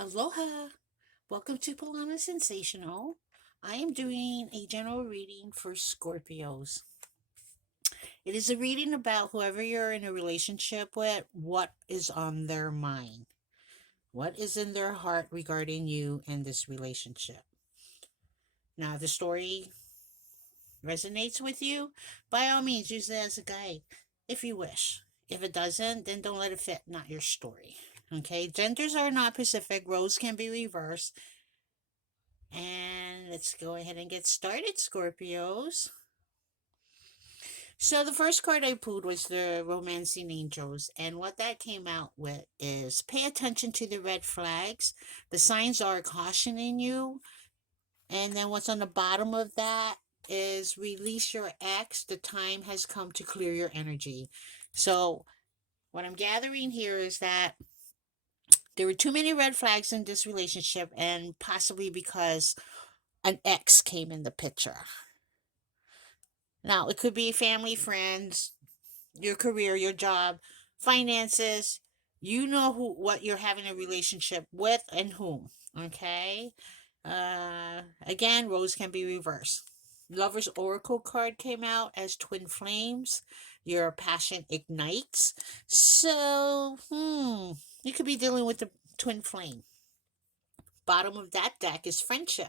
Aloha! Welcome to Polana Sensational. I am doing a general reading for Scorpios. It is a reading about whoever you're in a relationship with, what is on their mind, what is in their heart regarding you and this relationship. Now, if the story resonates with you, by all means, use it as a guide if you wish. If it doesn't, then don't let it fit, not your story. Okay, genders are not specific, roles can be reversed. And let's go ahead and get started, Scorpios. So the first card I pulled was the Romancing Angels, and what that came out with is pay attention to the red flags. The signs are cautioning you, and then what's on the bottom of that is release your ex. The time has come to clear your energy. So what I'm gathering here is that there were too many red flags in this relationship, and possibly because an ex came in the picture. Now, it could be family, friends, your career, your job, finances. You know what you're having a relationship with and whom. Okay. Again, roles can be reversed. Lover's Oracle card came out as twin flames. Your passion ignites. So, you could be dealing with the twin flame. Bottom of that deck is friendship.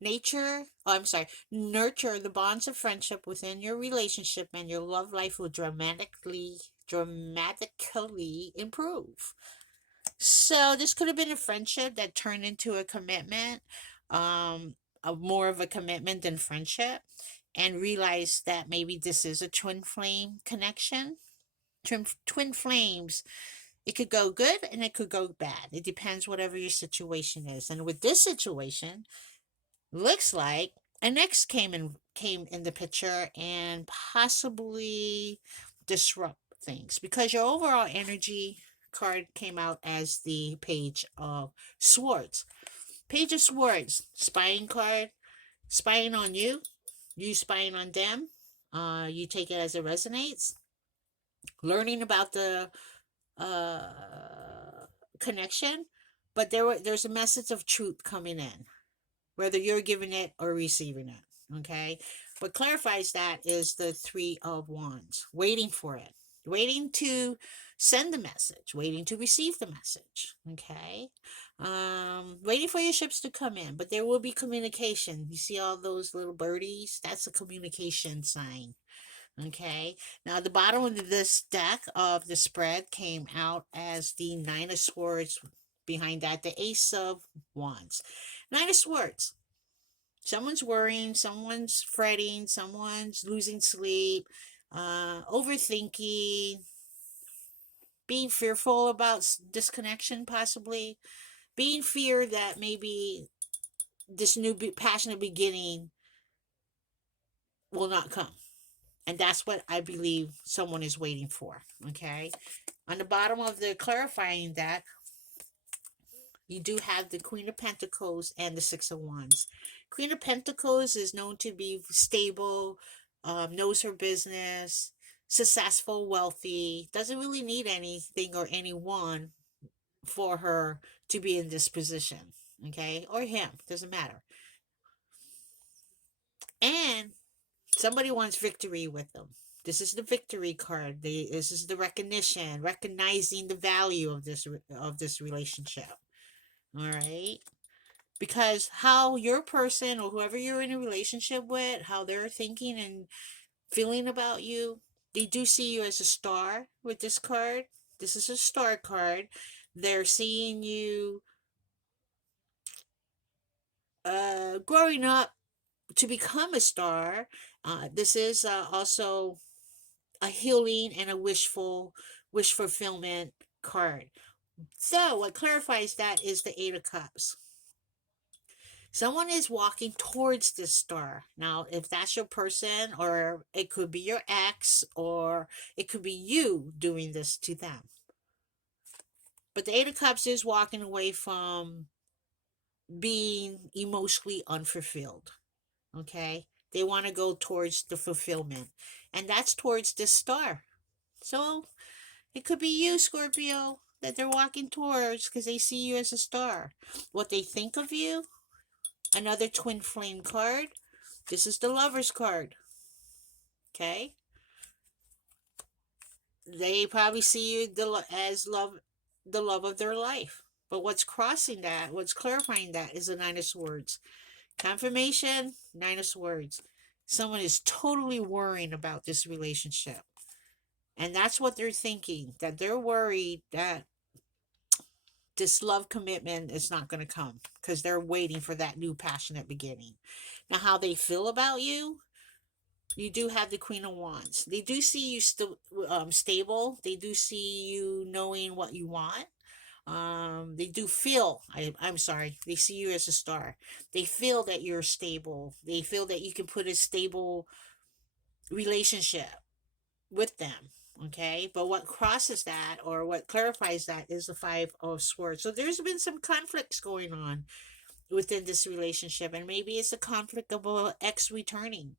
Nurture the bonds of friendship within your relationship, and your love life will dramatically improve. So this could have been a friendship that turned into a commitment, more of a commitment than friendship, and realize that maybe this is a twin flame connection. Twin flames, it could go good and it could go bad. It depends whatever your situation is. And with this situation, looks like an ex came in the picture and possibly disrupt things, because your overall energy card came out as the Page of Swords. Page of Swords, spying card, spying on you, you spying on them. You take it as it resonates. Learning about the connection, but there's a message of truth coming in, whether you're giving it or receiving it. Okay. What clarifies that is the Three of Wands, waiting for it, waiting to send the message, waiting to receive the message. Okay. Waiting for your ships to come in, but there will be communication. You see all those little birdies? That's a communication sign. Okay. Now, the bottom of this deck of the spread came out as the Nine of Swords. Behind that, the Ace of Wands. Nine of Swords. Someone's worrying, someone's fretting, someone's losing sleep, overthinking, being fearful about disconnection, possibly being feared that maybe this new passionate beginning will not come. And that's what I believe someone is waiting for. Okay. On the bottom of the clarifying deck, you do have the Queen of Pentacles and the Six of Wands. Queen of Pentacles is known to be stable, knows her business, successful, wealthy, doesn't really need anything or anyone for her to be in this position. Okay. Or him, doesn't matter. And somebody wants victory with them. This is the victory card. This is the recognition, recognizing the value of this relationship. All right. Because how your person or whoever you're in a relationship with, how they're thinking and feeling about you, they do see you as a star with this card. This is a star card. They're seeing you growing up to become a star. This is also a healing and a wish fulfillment card. So what clarifies that is the Eight of Cups. Someone is walking towards this star. Now, if that's your person, or it could be your ex, or it could be you doing this to them. But the Eight of Cups is walking away from being emotionally unfulfilled. Okay? They want to go towards the fulfillment. And that's towards this star. So, it could be you, Scorpio. that they're walking towards because they see you as a star. What they think of you, another twin flame card. This is the Lover's card. Okay? They probably see you as the love of their life. But what's crossing that, what's clarifying that is the Nine of Swords. Confirmation, Nine of Swords. Someone is totally worrying about this relationship. And that's what they're thinking, that they're worried that this love commitment is not going to come because they're waiting for that new passionate beginning. Now, how they feel about you, you do have the Queen of Wands. They do see you still stable. They do see you knowing what you want. They do feel, I'm sorry, they see you as a star. They feel that you're stable. They feel that you can put a stable relationship with them. Okay, but what crosses that or what clarifies that is the Five of Swords. So there's been some conflicts going on within this relationship, and maybe it's a conflict of a ex returning.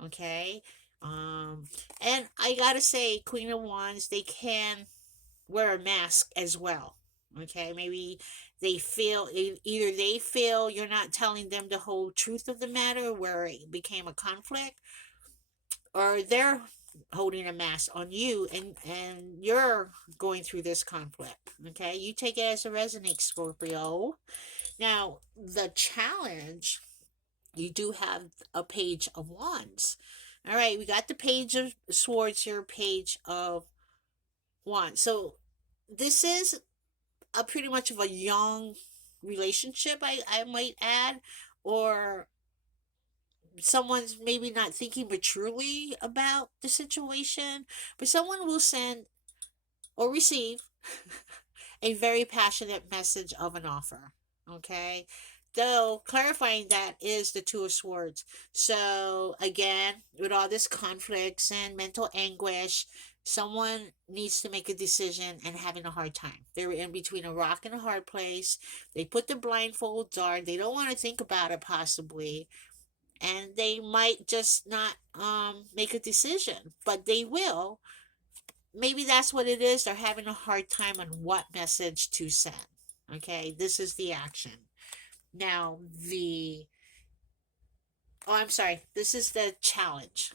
Okay, and I gotta say, Queen of Wands, they can wear a mask as well. Okay, maybe they feel, either they feel you're not telling them the whole truth of the matter where it became a conflict, or they're holding a mask on you, and you're going through this conflict. Okay, you take it as a resonate, Scorpio. Now the challenge, you do have a Page of Wands. All right, we got the Page of Swords here, Page of Wands. So this is a pretty much of a young relationship, I might add, or someone's maybe not thinking maturely about the situation, but someone will send or receive a very passionate message of an offer. Okay, though clarifying that is the Two of Swords. So again, with all this conflicts and mental anguish, someone needs to make a decision and having a hard time. They're in between a rock and a hard place. They put the blindfolds on. They don't want to think about it possibly, and they might just not make a decision, but they will. Maybe that's what it is. They're having a hard time on what message to send. Okay, this is the action. Now, I'm sorry, this is the challenge.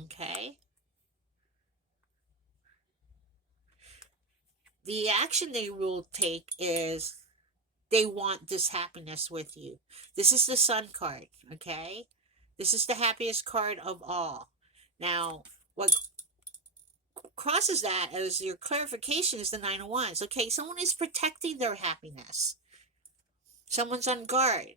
Okay, the action they will take is they want this happiness with you. This is the Sun card. Okay, this is the happiest card of all. Now, what crosses that as your clarification is the Nine of Wands. Okay, someone is protecting their happiness. Someone's on guard.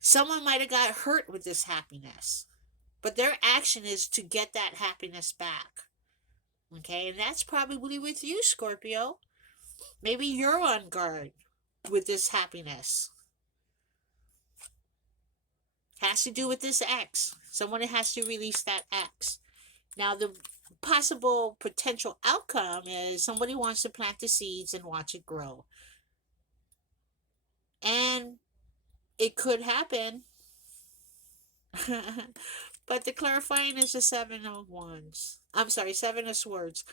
Someone might have got hurt with this happiness, but their action is to get that happiness back. Okay, and that's probably with you, Scorpio. Maybe you're on guard with this happiness. Has to do with this ex. Someone has to release that ex. Now, the possible potential outcome is somebody wants to plant the seeds and watch it grow. And it could happen. But the clarifying is the Seven of Wands. I'm sorry, Seven of Swords.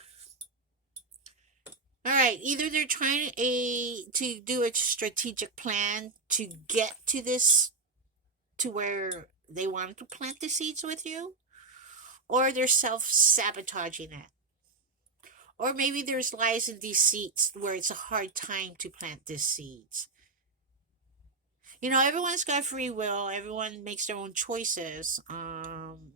All right, either they're trying to do a strategic plan to get to this, to where they want to plant the seeds with you, or they're self-sabotaging it. Or maybe there's lies and deceits where it's a hard time to plant these seeds. You know, everyone's got free will. Everyone makes their own choices.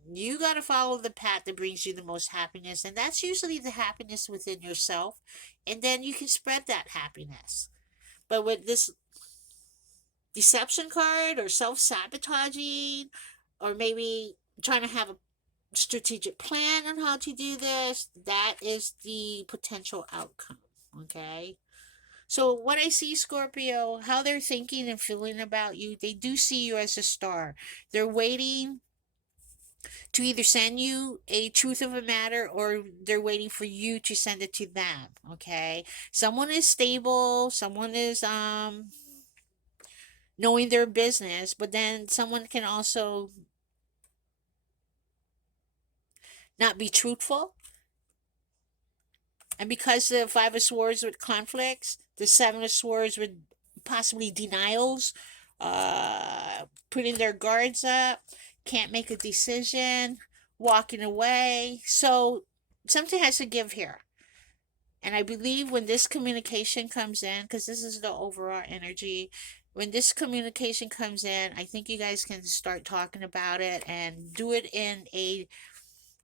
You got to follow the path that brings you the most happiness, and that's usually the happiness within yourself. And then you can spread that happiness. But with this deception card or self-sabotaging, or maybe trying to have a strategic plan on how to do this, that is the potential outcome. Okay. So what I see, Scorpio, how they're thinking and feeling about you, they do see you as a star. They're waiting to either send you a truth of a matter, or they're waiting for you to send it to them. Okay? Someone is stable, someone is knowing their business, but then someone can also not be truthful. And because the Five of Swords with conflicts, the Seven of Swords with possibly denials, putting their guards up, can't make a decision, walking away. So something has to give here. And I believe when this communication comes in, because this is the overall energy, when this communication comes in, I think you guys can start talking about it and do it in a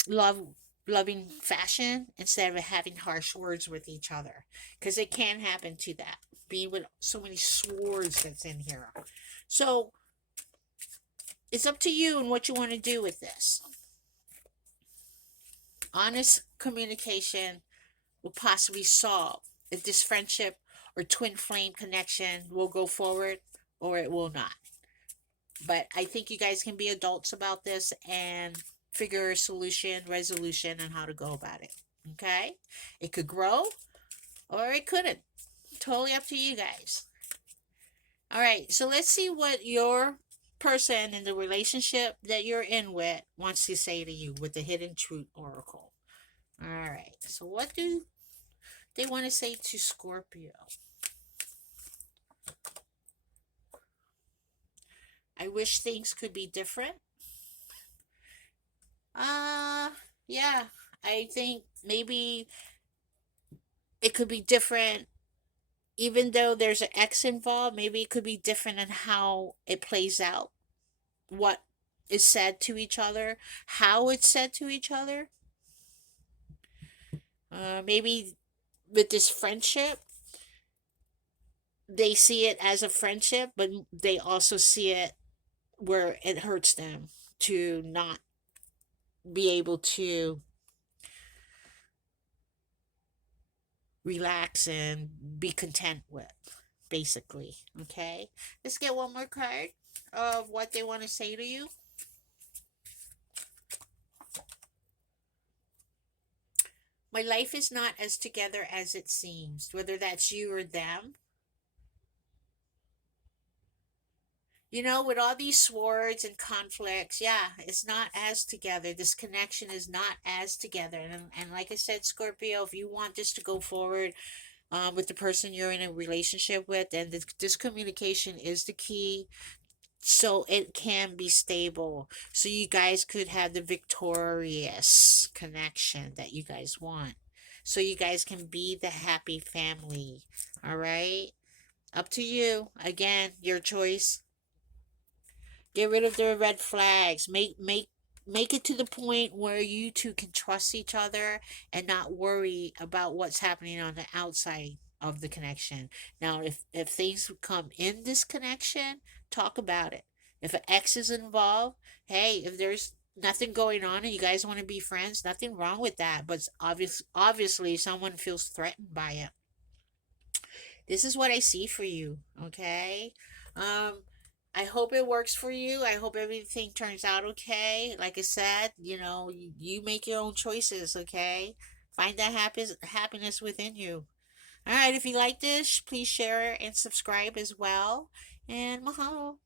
love loving fashion instead of having harsh words with each other, because it can happen to that, being with so many swords that's in here. So it's up to you and what you want to do with this. Honest communication will possibly solve if this friendship or twin flame connection will go forward or it will not. But I think you guys can be adults about this and figure a solution, resolution, and how to go about it. Okay? It could grow or it couldn't. Totally up to you guys. All right, so let's see what your person in the relationship that you're in with wants to say to you with the Hidden Truth Oracle. All right, so what do they want to say to Scorpio? I wish things could be different. Uh, yeah, I think maybe it could be different, even though there's an X involved. Maybe it could be different in how it plays out, what is said to each other, how it's said to each other. Maybe with this friendship, they see it as a friendship, but they also see it where it hurts them to not be able to relax and be content with, basically. Okay, let's get one more card of what they want to say to you. My life is not as together as it seems, whether that's you or them. You know, with all these swords and conflicts, yeah, it's not as together. This connection is not as together. And like I said, Scorpio, if you want this to go forward with the person you're in a relationship with, then this communication is the key so it can be stable. So you guys could have the victorious connection that you guys want. So you guys can be the happy family. All right? Up to you. Again, your choice. Get rid of the red flags. Make it to the point where you two can trust each other and not worry about what's happening on the outside of the connection. Now, if things come in this connection, talk about it. If an ex is involved, hey, if there's nothing going on and you guys want to be friends, nothing wrong with that. But obviously, someone feels threatened by it. This is what I see for you, okay? Um, I hope it works for you. I hope everything turns out okay. Like I said, you make your own choices, okay? Find that happiness within you. All right, if you like this, please share and subscribe as well. And mahalo.